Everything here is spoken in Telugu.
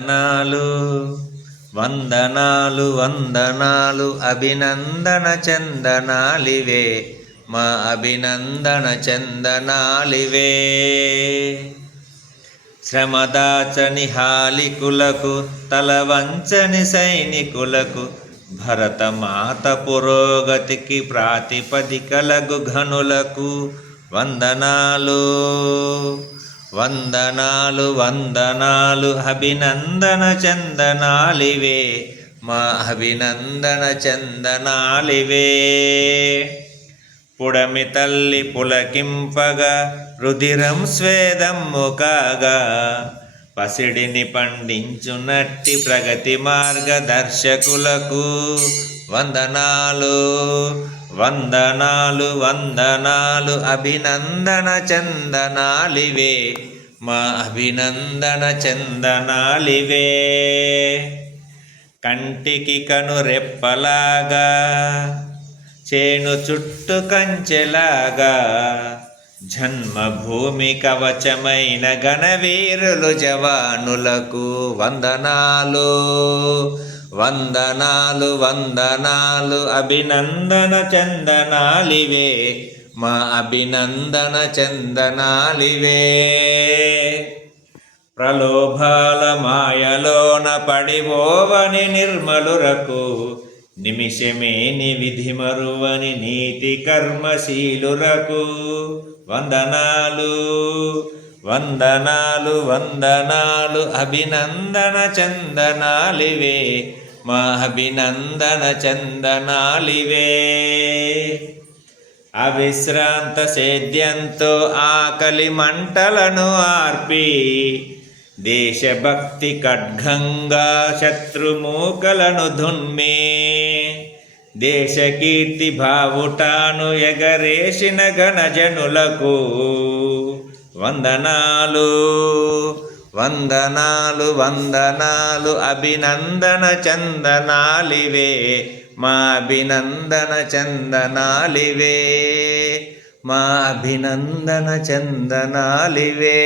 వందనాలు వందనాలు వందనాలు అభినందన చందనాలివే మా అభినందన చందనాలివే. శ్రమదాచని హాలికులకు తలవంచని సైనికులకు భరతమాత పురోగతికి ప్రాతిపదికలగు ఘనులకు వందనాలు వందనాలు వందనాలు అభినందన చందనాలివే మా అభినందన చందనాలివే. పుడమి తల్లి పులకింపగా రుధిరం స్వేదమ్ము కాగా పసిడిని పండించునట్టి ప్రగతి మార్గదర్శకులకు వందనాలు వందనాలు వందనాలు అభినందన చందనాలివే మా అభినందన చందనాలివే. కంటికి కనురెప్పలాగా చేను చుట్టు కంచెలాగా జన్మభూమి కవచమైన గణవీరులు జవానులకు వందనాలు వందనాలు వందనాలు అభినందన చందనాలివే మా అభినందన చందనాలివే. ప్రలోభాల మాయలోన పడిపోవని నిర్మలురకు నిమిషమేని విధి మరువని నీతి కర్మశీలురకు వందనాలు వందనాలు వందనాలు అభినందన చందనాలివే మా అభినందన చందనాలివే. అవిశ్రాంత సేద్యంతో ఆకలి మంటలను ఆర్పి దేశభక్తి ఖడ్గంగా శత్రుమూకలను దున్మే దేశకీర్తి బావుటాను ఎగరేసిన గణజనులకు వందనాలు వందనాలు వందనాలు అభినందన చందనాలివే మా అభినందన చందనాలివే మా అభినందన చందనాలివే.